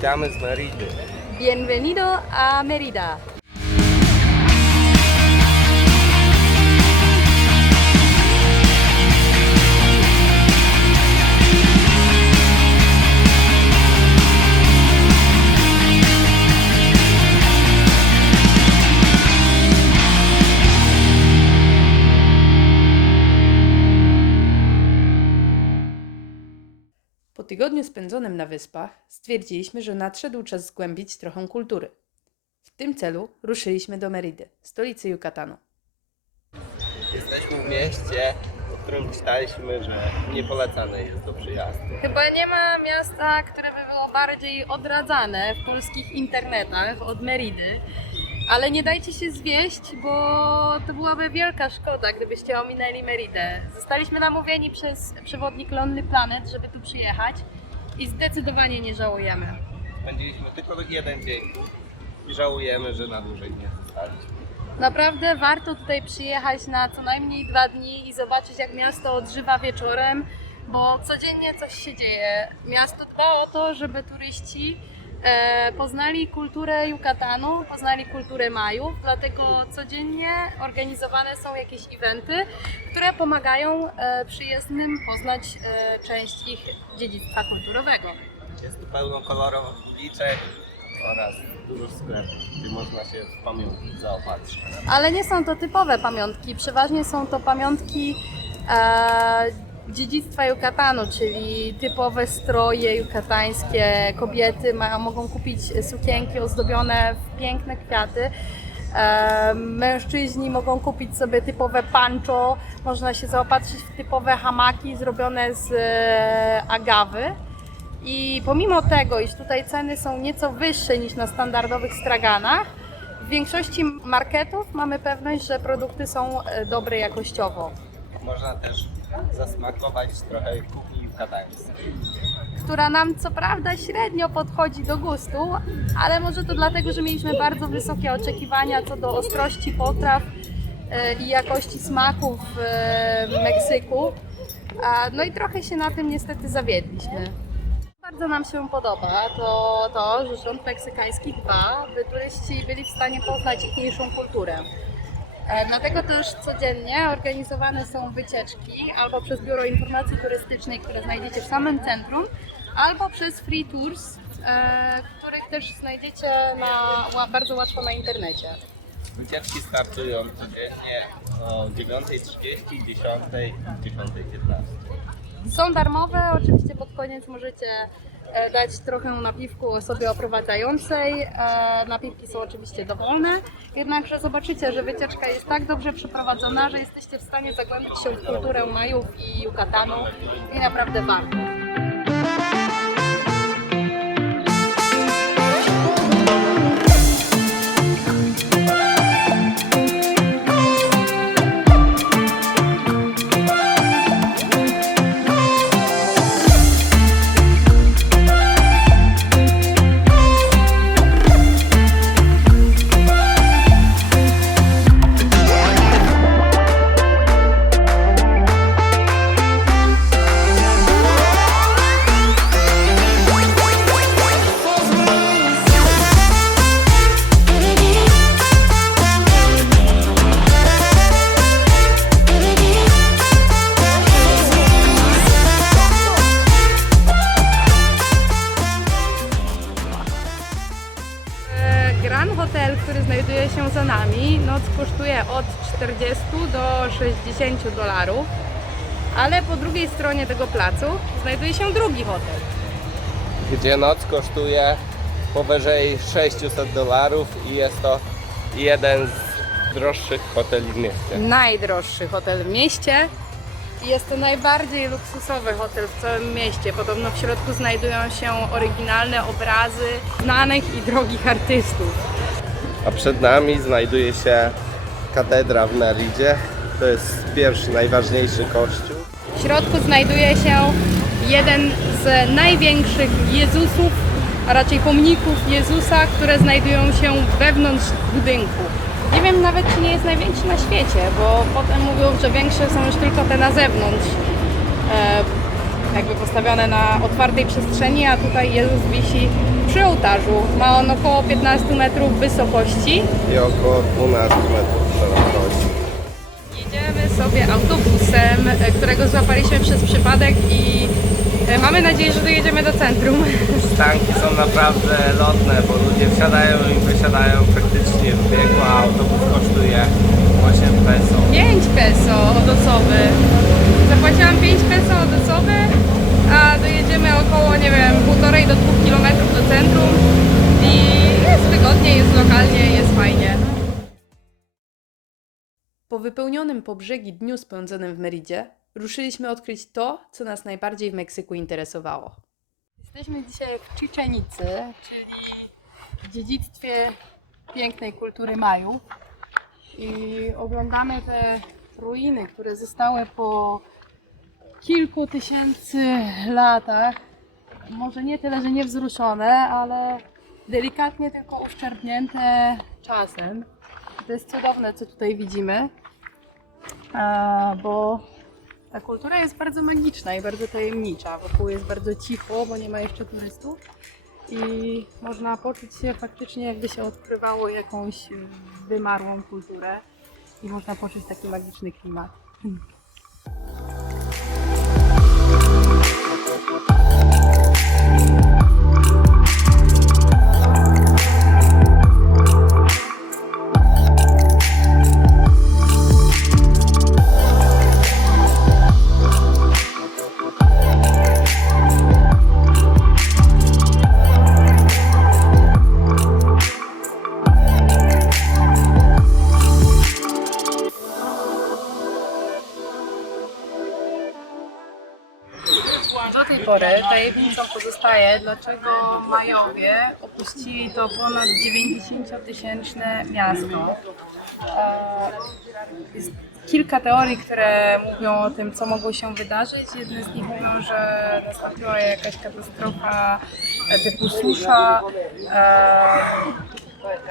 Witamy z Meridy. Bienvenido a Mérida. Po tygodniu spędzonym na wyspach stwierdziliśmy, że nadszedł czas zgłębić trochę kultury. W tym celu ruszyliśmy do Meridy, stolicy Yucatanu. Jesteśmy w mieście, o którym czytaliśmy, że niepolecane jest do przyjazdu. Chyba nie ma miasta, które by było bardziej odradzane w polskich internetach od Meridy. Ale nie dajcie się zwieść, bo to byłaby wielka szkoda, gdybyście ominęli Meridę. Zostaliśmy namówieni przez przewodnik Lonely Planet, żeby tu przyjechać i zdecydowanie nie żałujemy. Spędziliśmy tylko jeden dzień tu i żałujemy, że na dłużej nie zostaliśmy. Naprawdę warto tutaj przyjechać na co najmniej 2 dni i zobaczyć, jak miasto odżywa wieczorem, bo codziennie coś się dzieje. Miasto dba o to, żeby turyści poznali kulturę Yucatanu, poznali kulturę Majów, dlatego codziennie organizowane są jakieś eventy, które pomagają przyjezdnym poznać część ich dziedzictwa kulturowego. Jest tu pełno kolorowych uliczek oraz dużo sklepów, gdzie można się w pamiątki zaopatrzyć. Ale nie są to typowe pamiątki, przeważnie są to pamiątki dziedzictwa Yucatanu, czyli typowe stroje yukatańskie. Kobiety mogą kupić sukienki ozdobione w piękne kwiaty. Mężczyźni mogą kupić sobie typowe poncho, można się zaopatrzyć w typowe hamaki zrobione z agawy. I pomimo tego, iż tutaj ceny są nieco wyższe niż na standardowych straganach, w większości marketów mamy pewność, że produkty są dobre jakościowo. Można też zasmakować trochę kuchni yukatańskiej. Która nam co prawda średnio podchodzi do gustu, ale może to dlatego, że mieliśmy bardzo wysokie oczekiwania co do ostrości potraw i jakości smaków w Meksyku. No i trochę się na tym niestety zawiedliśmy. Bardzo nam się podoba to, że rząd meksykański dba, by turyści byli w stanie poznać ichniejszą kulturę. Dlatego też codziennie organizowane są wycieczki albo przez Biuro Informacji Turystycznej, które znajdziecie w samym centrum, albo przez Free Tours, których też znajdziecie bardzo łatwo na internecie. Wycieczki startują codziennie o 9:30, 10:00 i 10:15. Są darmowe, oczywiście pod koniec możecie dać trochę napiwku osobie oprowadzającej. Napiwki są oczywiście dowolne, jednakże zobaczycie, że wycieczka jest tak dobrze przeprowadzona, że jesteście w stanie zagłębić się w kulturę Majów i Yucatanu i naprawdę warto. Grand Hotel, który znajduje się za nami, noc kosztuje od 40 do 60 dolarów, ale po drugiej stronie tego placu znajduje się drugi hotel. Gdzie noc kosztuje powyżej 600 dolarów i jest to jeden z droższych hoteli w mieście. Najdroższy hotel w mieście. Jest to najbardziej luksusowy hotel w całym mieście. Podobno w środku znajdują się oryginalne obrazy znanych i drogich artystów. A przed nami znajduje się katedra w Meridzie. To jest pierwszy, najważniejszy kościół. W środku znajduje się jeden z największych Jezusów, a raczej pomników Jezusa, które znajdują się wewnątrz budynku. Nie wiem nawet, czy nie jest największy na świecie, bo potem mówią, że większe są już tylko te na zewnątrz, jakby postawione na otwartej przestrzeni, a tutaj Jezus wisi przy ołtarzu. Ma on około 15 metrów wysokości. I około 12 metrów szerokości. Jedziemy sobie autobusem, którego złapaliśmy przez przypadek i mamy nadzieję, że dojedziemy do centrum. Stanki są naprawdę lotne, bo ludzie wsiadają i wysiadają praktycznie w biegu, a autobus kosztuje 8 peso. 5 peso od osoby. Zapłaciłam 5 peso od osoby, a dojedziemy około, nie wiem, 1,5 do 2 km do centrum i jest wygodnie, jest lokalnie, jest fajnie. Po wypełnionym po brzegi dniu spędzonym w Meridzie ruszyliśmy odkryć to, co nas najbardziej w Meksyku interesowało. Jesteśmy dzisiaj w Chichenicy, czyli w dziedzictwie pięknej kultury Majów i oglądamy te ruiny, które zostały po kilku tysięcy latach, może nie tyle, że niewzruszone, ale delikatnie tylko uszczerpnięte czasem. To jest cudowne, co tutaj widzimy, bo ta kultura jest bardzo magiczna i bardzo tajemnicza. Wokół jest bardzo cicho, bo nie ma jeszcze turystów i można poczuć się faktycznie, jakby się odkrywało jakąś wymarłą kulturę i można poczuć taki magiczny klimat. Do tej pory tajemnicą pozostaje, dlaczego Majowie opuścili to ponad 90-tysięczne miasto. Jest kilka teorii, które mówią o tym, co mogło się wydarzyć. Jedne z nich mówią, że nastąpiła jakaś katastrofa typu susza.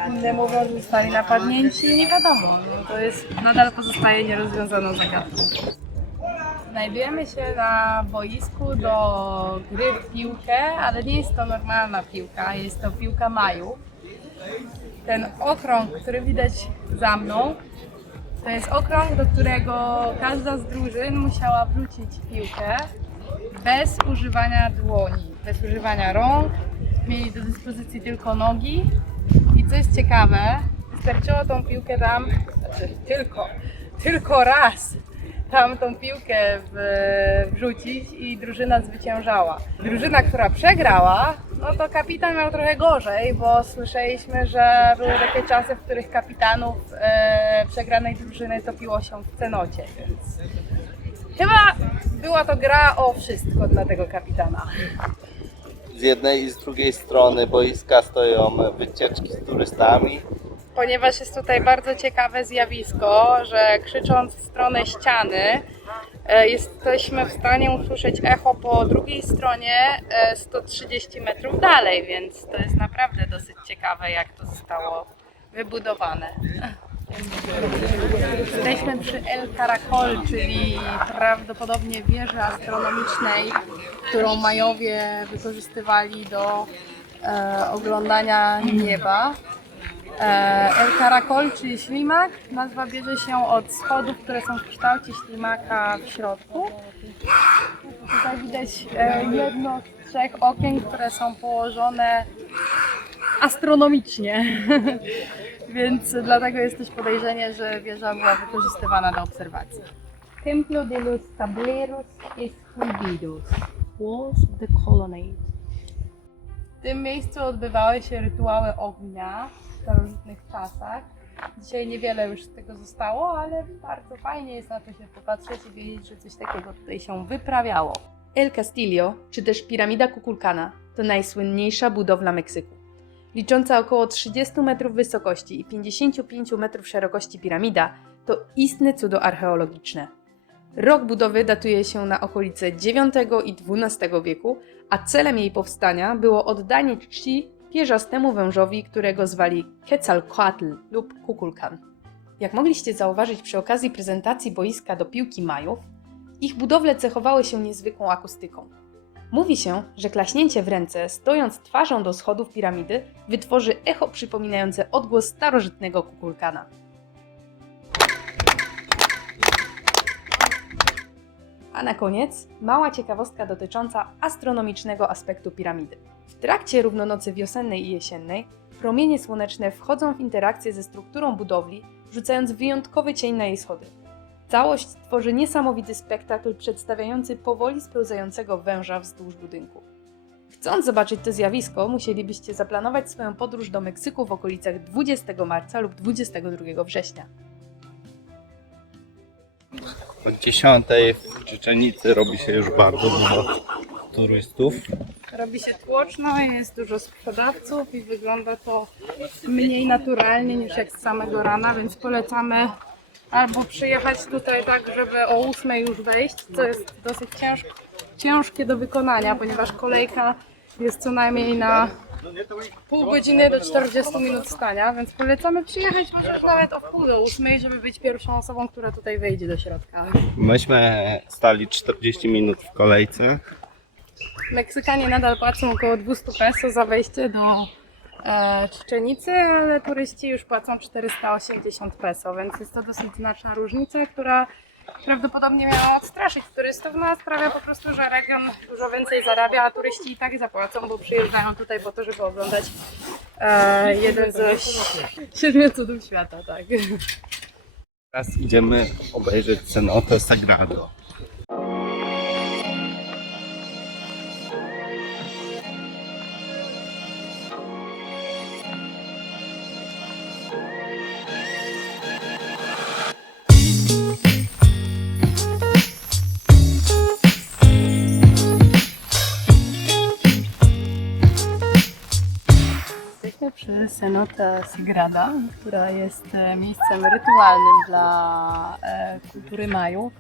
Inne mówią, że zostali napadnięci. Nie wiadomo, no to jest, nadal pozostaje nierozwiązaną zagadką. Znajdujemy się na boisku do gry w piłkę, ale nie jest to normalna piłka, jest to piłka Majów. Ten okrąg, który widać za mną, to jest okrąg, do którego każda z drużyn musiała wrzucić piłkę bez używania dłoni, bez używania rąk. Mieli do dyspozycji tylko nogi i co jest ciekawe, wystarczyło tą piłkę tam, znaczy tylko raz tam tą piłkę wrzucić i drużyna zwyciężała. Drużyna, która przegrała, no to kapitan miał trochę gorzej, bo słyszeliśmy, że były takie czasy, w których kapitanów przegranej drużyny topiło się w cenocie, więc chyba była to gra o wszystko dla tego kapitana. Z jednej i z drugiej strony boiska stoją wycieczki z turystami. Ponieważ jest tutaj bardzo ciekawe zjawisko, że krzycząc w stronę ściany jesteśmy w stanie usłyszeć echo po drugiej stronie 130 metrów dalej, więc to jest naprawdę dosyć ciekawe, jak to zostało wybudowane. Jesteśmy przy El Caracol, czyli prawdopodobnie wieży astronomicznej, którą Majowie wykorzystywali do oglądania nieba. El Caracol, czyli ślimak, nazwa bierze się od schodów, które są w kształcie ślimaka w środku. Tutaj widać jedno z 3 okien, które są położone astronomicznie, więc dlatego jest też podejrzenie, że wieża była wykorzystywana do obserwacji. Templo de los Tableros Esculpidos, Walls of the Colonnade. W tym miejscu odbywały się rytuały ognia w starożytnych czasach. Dzisiaj niewiele już z tego zostało, ale bardzo fajnie jest na to się popatrzeć i wiedzieć, że coś takiego tutaj się wyprawiało. El Castillo, czy też piramida Kukulkana, to najsłynniejsza budowla Meksyku. Licząca około 30 metrów wysokości i 55 metrów szerokości piramida to istne cudo archeologiczne. Rok budowy datuje się na okolice IX i XII wieku, a celem jej powstania było oddanie czci pierzastemu wężowi, którego zwali Quetzalcoatl lub Kukulkan. Jak mogliście zauważyć przy okazji prezentacji boiska do piłki Majów, ich budowle cechowały się niezwykłą akustyką. Mówi się, że klaśnięcie w ręce, stojąc twarzą do schodów piramidy, wytworzy echo przypominające odgłos starożytnego Kukulkana. A na koniec mała ciekawostka dotycząca astronomicznego aspektu piramidy. W trakcie równonocy wiosennej i jesiennej promienie słoneczne wchodzą w interakcję ze strukturą budowli, rzucając wyjątkowy cień na jej schody. Całość tworzy niesamowity spektakl przedstawiający powoli spełzającego węża wzdłuż budynku. Chcąc zobaczyć to zjawisko, musielibyście zaplanować swoją podróż do Meksyku w okolicach 20 marca lub 22 września. O 10 w Czyczenicy robi się już bardzo dużo turystów. Robi się tłoczno, jest dużo sprzedawców i wygląda to mniej naturalnie niż jak z samego rana, więc polecamy albo przyjechać tutaj tak, żeby o 8 już wejść, co jest dosyć ciężkie do wykonania, ponieważ kolejka jest co najmniej na pół godziny do 40 minut stania, więc polecamy przyjechać chociaż nawet o wpół do 8, żeby być pierwszą osobą, która tutaj wejdzie do środka. Myśmy stali 40 minut w kolejce. Meksykanie nadal płacą około 200 peso za wejście do Czyczenicy, ale turyści już płacą 480 peso, więc jest to dosyć znaczna różnica, która prawdopodobnie miała odstraszyć turystów, no a sprawia po prostu, że region dużo więcej zarabia, a turyści i tak zapłacą, bo przyjeżdżają tutaj po to, żeby oglądać jeden ze 7 cudów świata, tak. Teraz idziemy obejrzeć Cenote Sagrado. Jesteśmy przy Cenote Sagrada, która jest miejscem rytualnym dla kultury Majów.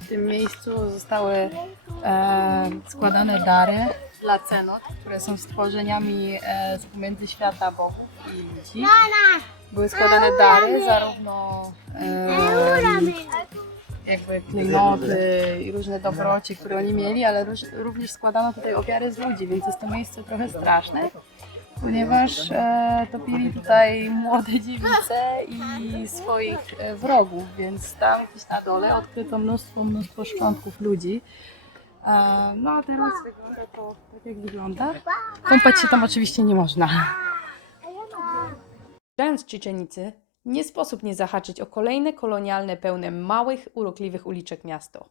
W tym miejscu zostały składane dary dla cenot, które są stworzeniami z pomiędzy świata bogów i ludzi. Były składane dary, zarówno jakby klejnoty i różne dobroci, które oni mieli, ale również składano tutaj ofiary z ludzi, więc jest to miejsce trochę straszne, ponieważ topili tutaj młode dziewice i swoich wrogów, więc tam gdzieś na dole odkryto mnóstwo szczątków ludzi. No a teraz wygląda to tak, jak wygląda. Kąpać się tam oczywiście nie można. Wjeżdżając z Czyczenicy, nie sposób nie zahaczyć o kolejne kolonialne, pełne małych, urokliwych uliczek miasto.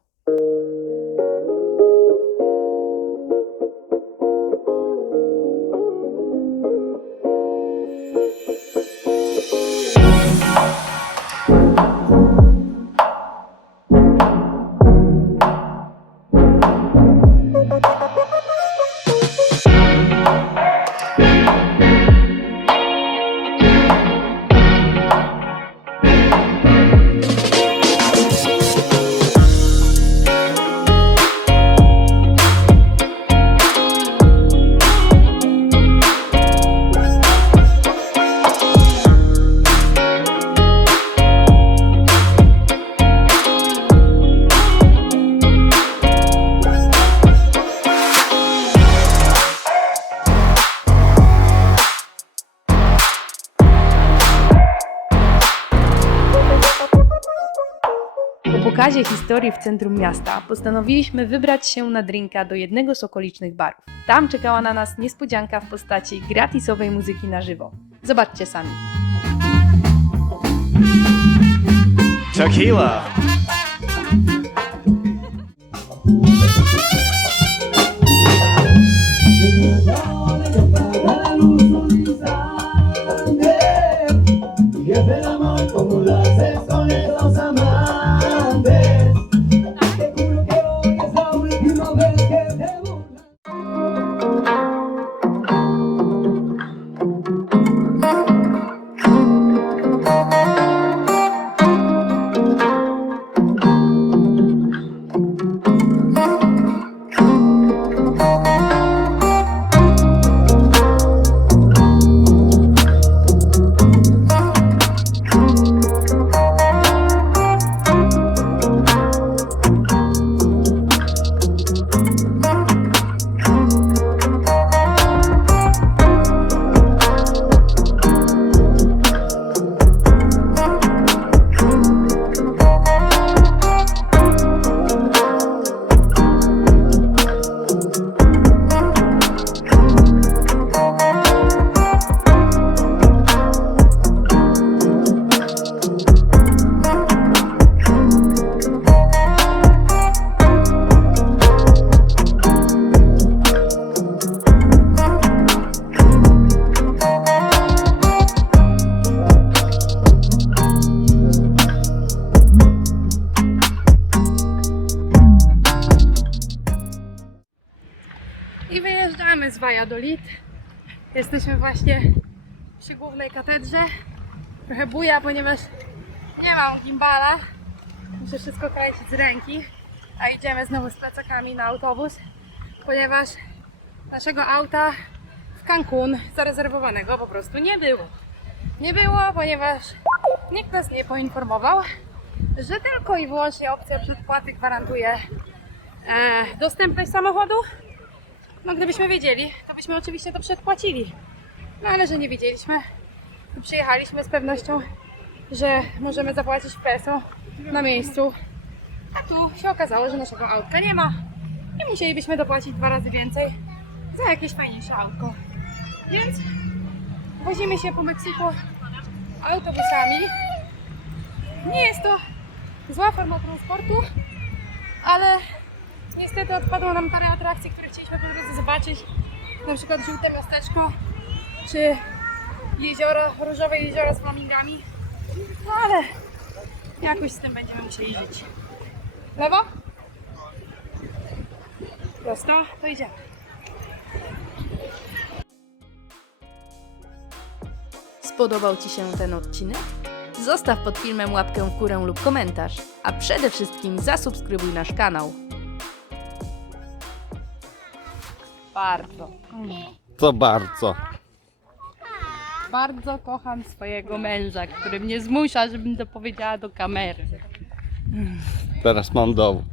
Po pokazie historii w centrum miasta postanowiliśmy wybrać się na drinka do jednego z okolicznych barów. Tam czekała na nas niespodzianka w postaci gratisowej muzyki na żywo. Zobaczcie sami. Tequila. Git. Jesteśmy właśnie przy głównej katedrze. Trochę buja, ponieważ nie mam gimbala. Muszę wszystko kręcić z ręki. A idziemy znowu z plecakami na autobus, ponieważ naszego auta w Cancun zarezerwowanego po prostu nie było. Nie było, ponieważ nikt nas nie poinformował, że tylko i wyłącznie opcja przedpłaty gwarantuje dostępność samochodu. No gdybyśmy wiedzieli, to byśmy oczywiście to przedpłacili. No ale że nie wiedzieliśmy, to przyjechaliśmy z pewnością, że możemy zapłacić w peso na miejscu. A tu się okazało, że naszego autka nie ma. I musielibyśmy dopłacić 2 razy więcej za jakieś fajniejsze autko. Więc wozimy się po Meksyku autobusami. Nie jest to zła forma transportu, ale niestety odpadło nam parę atrakcji, które chcieliśmy po drodze zobaczyć. Na przykład żółte miasteczko, czy jeziora, różowe jeziora z flamingami. No ale jakoś z tym będziemy musieli żyć. Lewo? Prosto, to idziemy. Spodobał Ci się ten odcinek? Zostaw pod filmem łapkę w górę lub komentarz, a przede wszystkim zasubskrybuj nasz kanał. Bardzo. Co bardzo. Bardzo kocham swojego męża, który mnie zmusza, żebym to powiedziała do kamery. Teraz mam dowód.